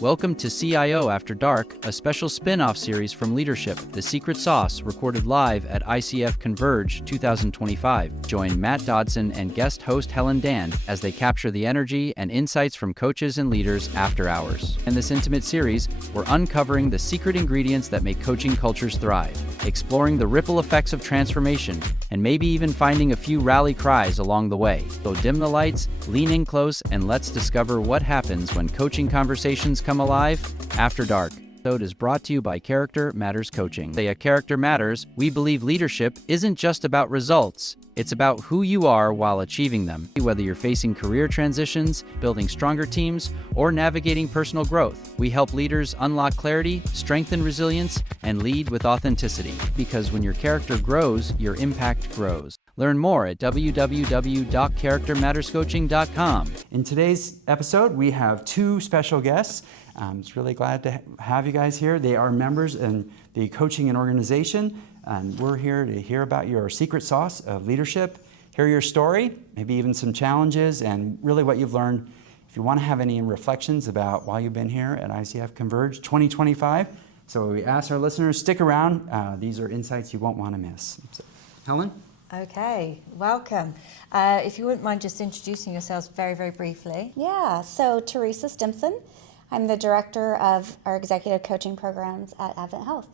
Welcome to CIO After Dark, a special spin-off series from Leadership, The Secret Sauce, recorded live at ICF Converge 2025. Join Matt Dodson and guest host Helen Dan as they capture the energy and insights from coaches and leaders after hours. In this intimate series, we're uncovering the secret ingredients that make coaching cultures thrive, exploring the ripple effects of transformation, and maybe even finding a few rally cries along the way. So dim the lights, lean in close, and let's discover what happens when coaching conversations come alive after dark. This episode is brought to you by Character Matters Coaching. At Character Matters, we believe leadership isn't just about results. It's about who you are while achieving them. Whether you're facing career transitions, building stronger teams, or navigating personal growth, we help leaders unlock clarity, strengthen resilience, and lead with authenticity. Because when your character grows, your impact grows. Learn more at www.charactermatterscoaching.com. In today's episode, we have two special guests. I'm just really glad to have you guys here. They are members in the coaching and organization, and we're here to hear about your secret sauce of leadership, hear your story, maybe even some challenges, and really what you've learned. If you want to have any reflections about why you've been here at ICF Converge 2025, so we ask our listeners, stick around. These are insights you won't want to miss. So, Helen? Okay, welcome. If you wouldn't mind just introducing yourselves very, very briefly. Yeah, so Teresa Stimson. I'm the director of our executive coaching programs at AdventHealth.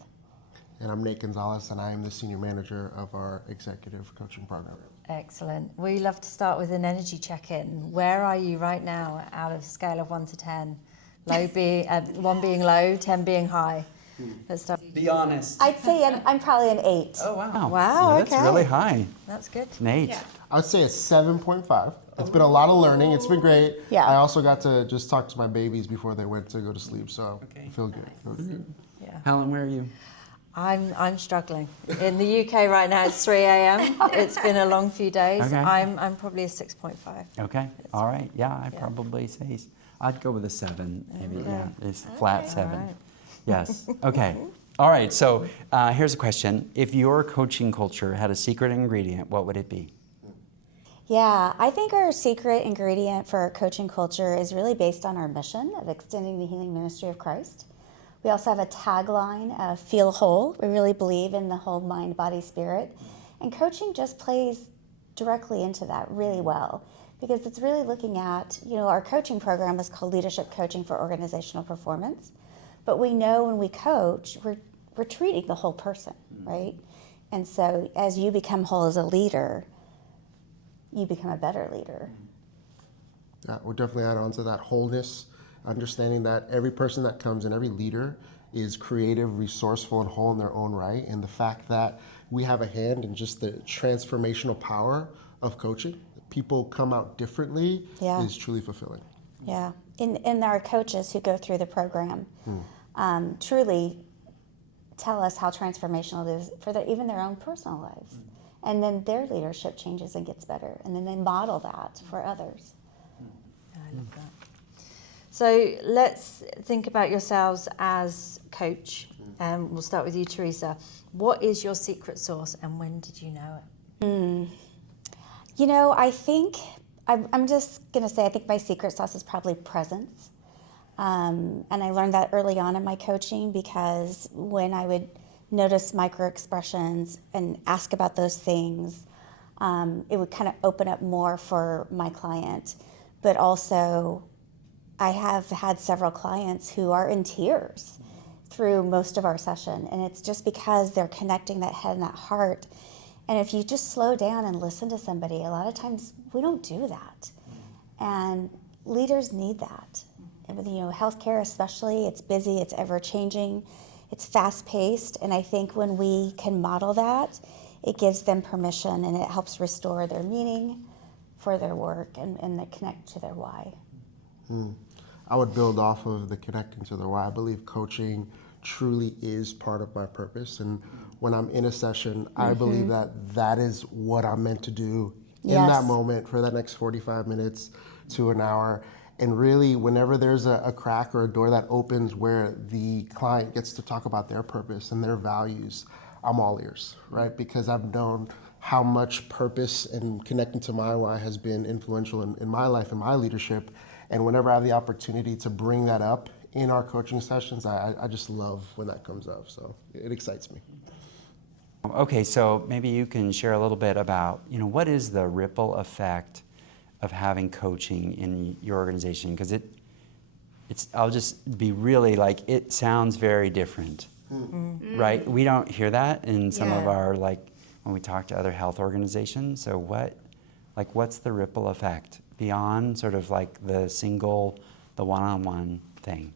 And I'm Nate Gonzalez, and I am the senior manager of our executive coaching program. Excellent. We love to start with an energy check-in. Where are you right now out of a scale of 1 to 10? 1 being low, 10 being high. Let's start. Be honest. I'd say I'm probably an 8. Oh, wow. Wow, That's okay. really high. That's good. Nate? Yeah. I would say a 7.5. It's been a lot of learning. It's been great. Yeah. I also got to just talk to my babies before they went to go to sleep, so Okay. I feel good. Yeah. Helen, where are you? I'm struggling. In the UK right now it's 3 a.m. It's been a long few days. Okay. I'm probably a 6.5. Okay, all right. Yeah, I'd probably say, I'd go with a 7, maybe. Okay. Yeah, it's flat 7. All right. Yes, okay. All right, so here's a question. If your coaching culture had a secret ingredient, what would it be? Yeah, I think our secret ingredient for our coaching culture is really based on our mission of extending the healing ministry of Christ. We also have a tagline of feel whole. We really believe in the whole mind, body, spirit. And coaching just plays directly into that really well because it's really looking at, our coaching program is called Leadership Coaching for Organizational Performance. But we know when we coach, we're treating the whole person, right? And so as you become whole as a leader, you become a better leader. Yeah, we'll definitely add on to that wholeness, understanding that every person that comes and every leader is creative, resourceful, and whole in their own right. And the fact that we have a hand in just the transformational power of coaching, people come out differently, is truly fulfilling. Yeah, and our coaches who go through the program truly tell us how transformational it is for even their own personal lives. And then their leadership changes and gets better. And then they model that for others. I love that. So let's think about yourselves as coach. We'll start with you, Teresa. What is your secret sauce and when did you know it? I think, I'm just going to say, I think my secret sauce is probably presence. And I learned that early on in my coaching because when I would notice micro expressions and ask about those things, it would kind of open up more for my client. But also, I have had several clients who are in tears through most of our session, and it's just because they're connecting that head and that heart. And if you just slow down and listen to somebody, a lot of times we don't do that. And leaders need that. And with, healthcare especially, it's busy, it's ever-changing, it's fast-paced, and I think when we can model that, it gives them permission and it helps restore their meaning for their work and they connect to their why. I would build off of the connecting to the why. I believe coaching truly is part of my purpose, and when I'm in a session, I believe that is what I'm meant to do in that moment for that next 45 minutes to an hour. And really, whenever there's a crack or a door that opens where the client gets to talk about their purpose and their values, I'm all ears, right? Because I've known how much purpose and connecting to my why has been influential in my life and my leadership. And whenever I have the opportunity to bring that up in our coaching sessions, I just love when that comes up. So it excites me. Okay, so maybe you can share a little bit about, what is the ripple effect of having coaching in your organization? Because I'll just be really it sounds very different, right? We don't hear that in some of our, when we talk to other health organizations. So what's the ripple effect beyond sort of the one-on-one thing?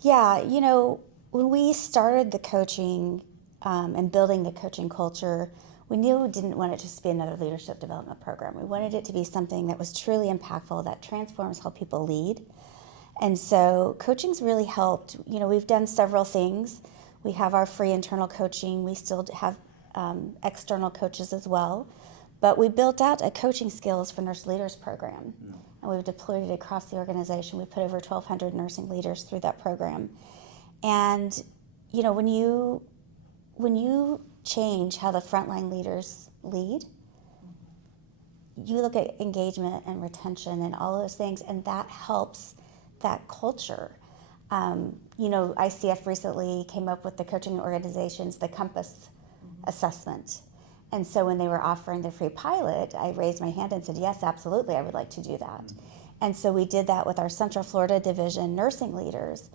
Yeah, when we started the coaching and building the coaching culture, we knew we didn't want it to just be another leadership development program. We wanted it to be something that was truly impactful, that transforms how people lead. And so coaching's really helped. We've done several things. We have our free internal coaching. We still have external coaches as well. But we built out a coaching skills for nurse leaders program. And we've deployed it across the organization. We put over 1,200 nursing leaders through that program. And, when you change how the frontline leaders lead, you look at engagement and retention and all of those things, and that helps that culture. ICF recently came up with the coaching organizations, the Compass assessment. And so when they were offering the free pilot, I raised my hand and said, yes, absolutely, I would like to do that. And so we did that with our Central Florida Division nursing leaders.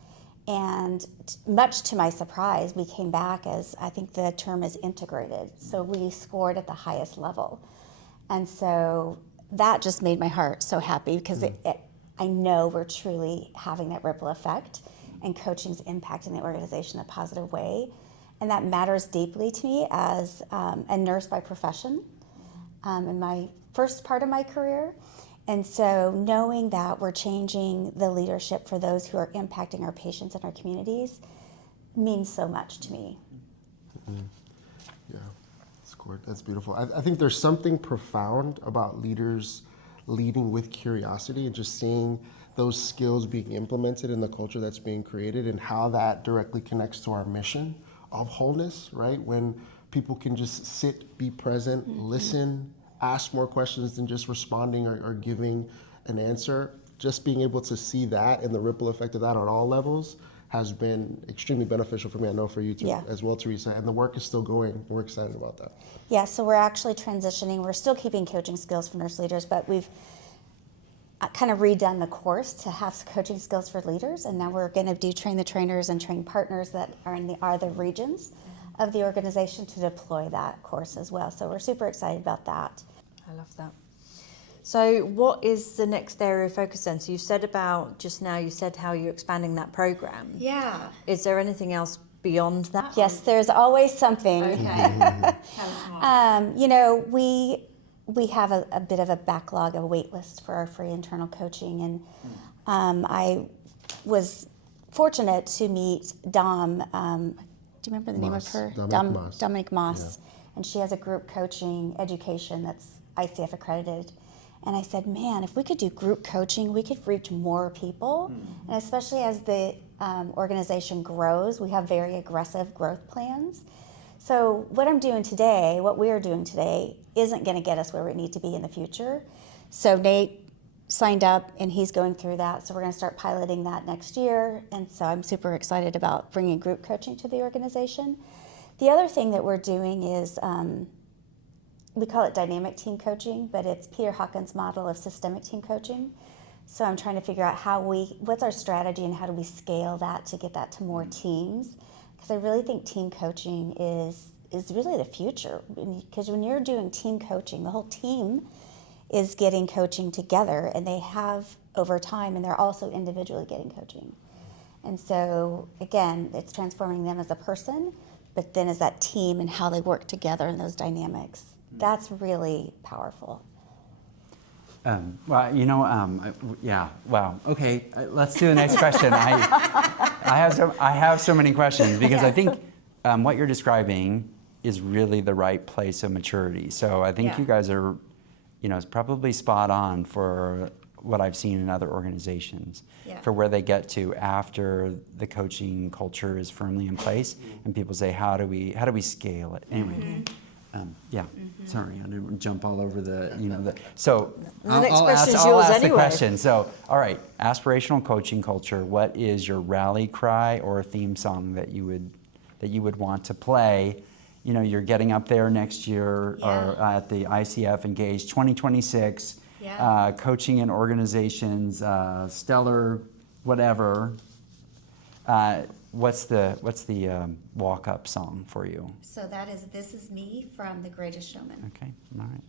And much to my surprise, we came back as, I think the term is integrated. So we scored at the highest level. And so that just made my heart so happy because I know we're truly having that ripple effect and coaching's impacting the organization in a positive way. And that matters deeply to me as a nurse by profession in my first part of my career. And so knowing that we're changing the leadership for those who are impacting our patients and our communities means so much to me. Yeah, that's beautiful. I think there's something profound about leaders leading with curiosity and just seeing those skills being implemented in the culture that's being created and how that directly connects to our mission of wholeness, right? When people can just sit, be present, listen, ask more questions than just responding or giving an answer. Just being able to see that and the ripple effect of that on all levels has been extremely beneficial for me. I know for you too, as well, Teresa. And the work is still going. We're excited about that. Yeah, so we're actually transitioning. We're still keeping coaching skills for nurse leaders, but we've kind of redone the course to have coaching skills for leaders. And now we're going to do train the trainers and train partners that are in the other regions of the organization to deploy that course as well. So we're super excited about that. I love that. So what is the next area of focus then? So you said how you're expanding that program. Yeah. Is there anything else beyond that? Yes, there's always something. Okay. Tell us more. We have a bit of a backlog, a wait list for our free internal coaching. And I was fortunate to meet Dom. Do you remember the name of her? Dominic Moss. Yeah. And she has a group coaching education that's ICF accredited. And I said, man, if we could do group coaching, we could reach more people. And especially as the organization grows, we have very aggressive growth plans. So what we are doing today isn't going to get us where we need to be in the future. So Nate signed up and he's going through that. So we're going to start piloting that next year. And so I'm super excited about bringing group coaching to the organization. The other thing that we're doing is, we call it dynamic team coaching, but it's Peter Hawkins' model of systemic team coaching. So I'm trying to figure out what's our strategy and how do we scale that to get that to more teams? Because I really think team coaching is really the future. Because when you're doing team coaching, the whole team is getting coaching together, and they have over time, and they're also individually getting coaching. And so, again, it's transforming them as a person, but then as that team and how they work together in those dynamics. That's really powerful. Yeah. Wow. Okay. Let's do the next question. I have so many questions because I think what you're describing is really the right place of maturity. So I think you guys are, it's probably spot on for what I've seen in other organizations for where they get to after the coaching culture is firmly in place and people say, how do we scale it? Anyway. Yeah, sorry, I didn't jump all over the. So The next I'll question's ask yours the anyway. question. So, all right, aspirational coaching culture. What is your rally cry or theme song that you would want to play? You're getting up there next year or at the ICF Engage 2026. Coaching in organizations, stellar, whatever. What's the walk-up song for you? So This Is Me from The Greatest Showman. Okay, all right.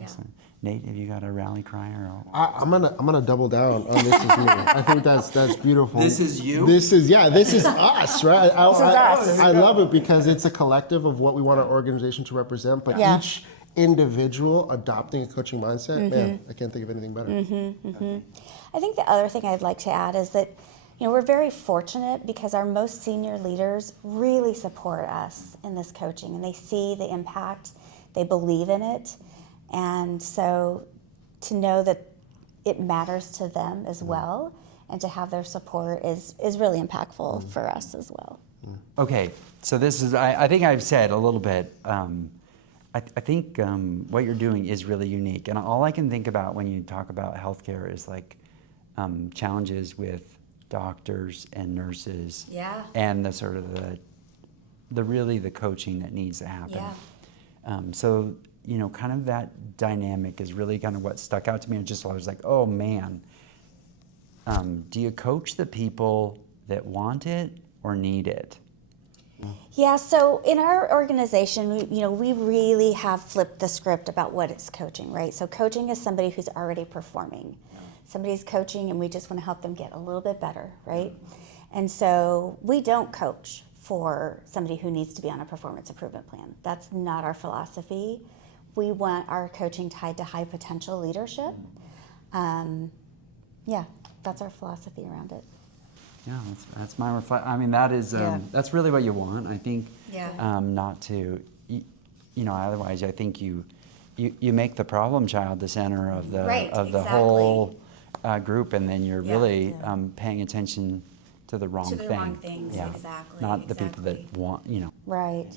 Excellent. Nate, have you got a rally cry or? I'm gonna double down on This Is Me. I think that's beautiful. This is you? This is us, right? This is us. I love it because it's a collective of what we want our organization to represent, but each individual adopting a coaching mindset, man, I can't think of anything better. I think the other thing I'd like to add is that we're very fortunate because our most senior leaders really support us in this coaching, and they see the impact, they believe in it, and so to know that it matters to them as well, and to have their support is really impactful for us as well. Okay, so this is, I think I've said a little bit, I think what you're doing is really unique, and all I can think about when you talk about healthcare is like challenges with doctors and nurses, and the sort of the coaching that needs to happen. So kind of that dynamic is really kind of what stuck out to me. I was like, oh man, do you coach the people that want it or need it? Yeah, so in our organization, we really have flipped the script about what is coaching, right? So coaching is somebody who's already performing. Somebody's coaching and we just want to help them get a little bit better, right? And so we don't coach for somebody who needs to be on a performance improvement plan. That's not our philosophy. We want our coaching tied to high potential leadership. That's our philosophy around it. Yeah, that's my reflection. I mean, that is that's really what you want. I think not to, otherwise I think you make the problem child the center of the whole group, and then you're really paying attention to the wrong thing. Wrong things, exactly. Not the people that want, Right.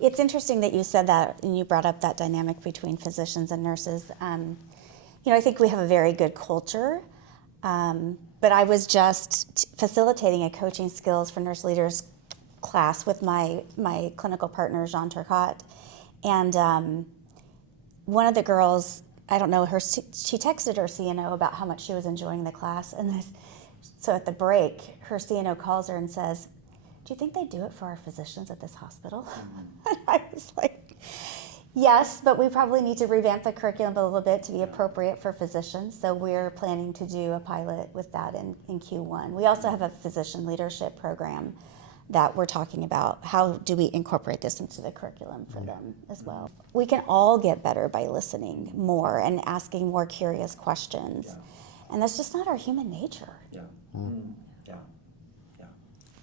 It's interesting that you said that, and you brought up that dynamic between physicians and nurses. I think we have a very good culture, but I was just facilitating a coaching skills for nurse leaders class with my clinical partner, Jean Turcotte, and one of the girls, I don't know, she texted her CNO about how much she was enjoying the class, and so at the break, her CNO calls her and says, "Do you think they do it for our physicians at this hospital?" And I was like, yes, but we probably need to revamp the curriculum a little bit to be appropriate for physicians, so we're planning to do a pilot with that in Q1. We also have a physician leadership program that we're talking about. How do we incorporate this into the curriculum for them as well? We can all get better by listening more and asking more curious questions. And that's just not our human nature.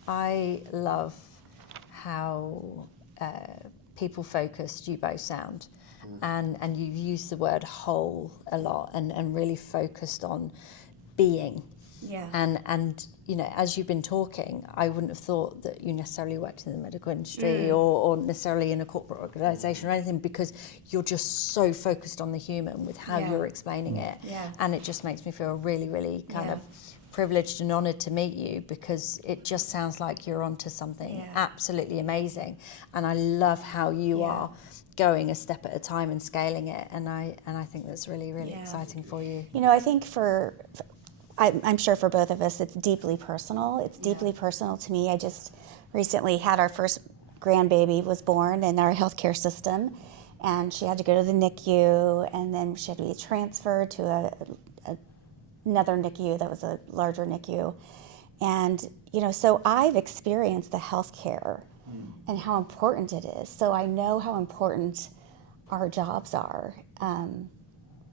I love how people-focused you both sound. And you've used the word whole a lot and really focused on being. And as you've been talking, I wouldn't have thought that you necessarily worked in the medical industry or necessarily in a corporate organisation or anything, because you're just so focused on the human with how you're explaining it. And it just makes me feel really, really kind of privileged and honoured to meet you, because it just sounds like you're onto something absolutely amazing. And I love how you are going a step at a time and scaling it. And I think that's really, really exciting for you. I think I'm sure for both of us, it's deeply personal. It's deeply personal to me. I just recently had our first grandbaby was born in our healthcare system, and she had to go to the NICU, and then she had to be transferred to another NICU that was a larger NICU. And, so I've experienced the healthcare and how important it is. So I know how important our jobs are.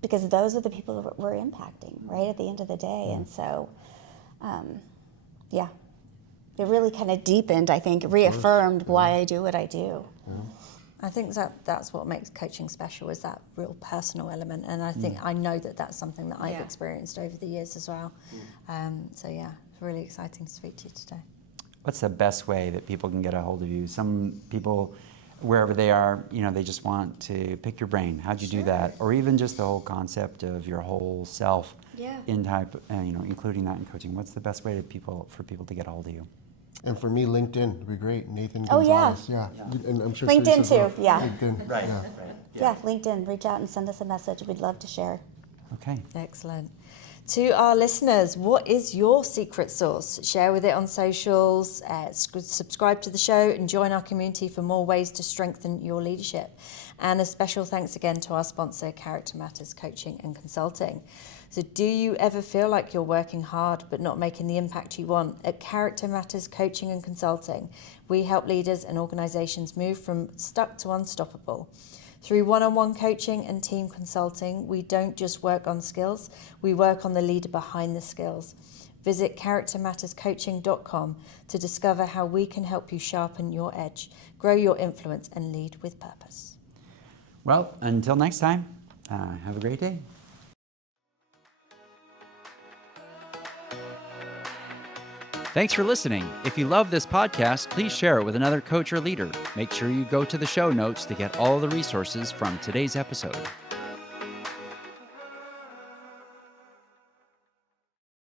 Because those are the people that we're impacting, right, at the end of the day. And so, it really kind of deepened, I think, reaffirmed why I do what I do. I think that's what makes coaching special, is that real personal element. And I think I know that that's something that I've experienced over the years as well. It's really exciting to speak to you today. What's the best way that people can get a hold of you? Some people wherever they are, they just want to pick your brain. How'd you do that? Or even just the whole concept of your whole self in type, including that in coaching. What's the best way for people to get a hold of you? And for me, LinkedIn would be great. Nathan Oh, Gonzalez. Yeah. And I'm sure LinkedIn Teresa as too, well. yeah. LinkedIn. Right. Yeah. Yeah, LinkedIn. Reach out and send us a message. We'd love to share. Okay. Excellent. To our listeners, what is your secret sauce? Share with it on socials, subscribe to the show, and join our community for more ways to strengthen your leadership. And a special thanks again to our sponsor, Character Matters Coaching and Consulting. So do you ever feel like you're working hard but not making the impact you want? At Character Matters Coaching and Consulting, we help leaders and organizations move from stuck to unstoppable. Through one-on-one coaching and team consulting, we don't just work on skills, we work on the leader behind the skills. Visit charactermatterscoaching.com to discover how we can help you sharpen your edge, grow your influence, and lead with purpose. Well, until next time, have a great day. Thanks for listening. If you love this podcast, please share it with another coach or leader. Make sure you go to the show notes to get all the resources from today's episode.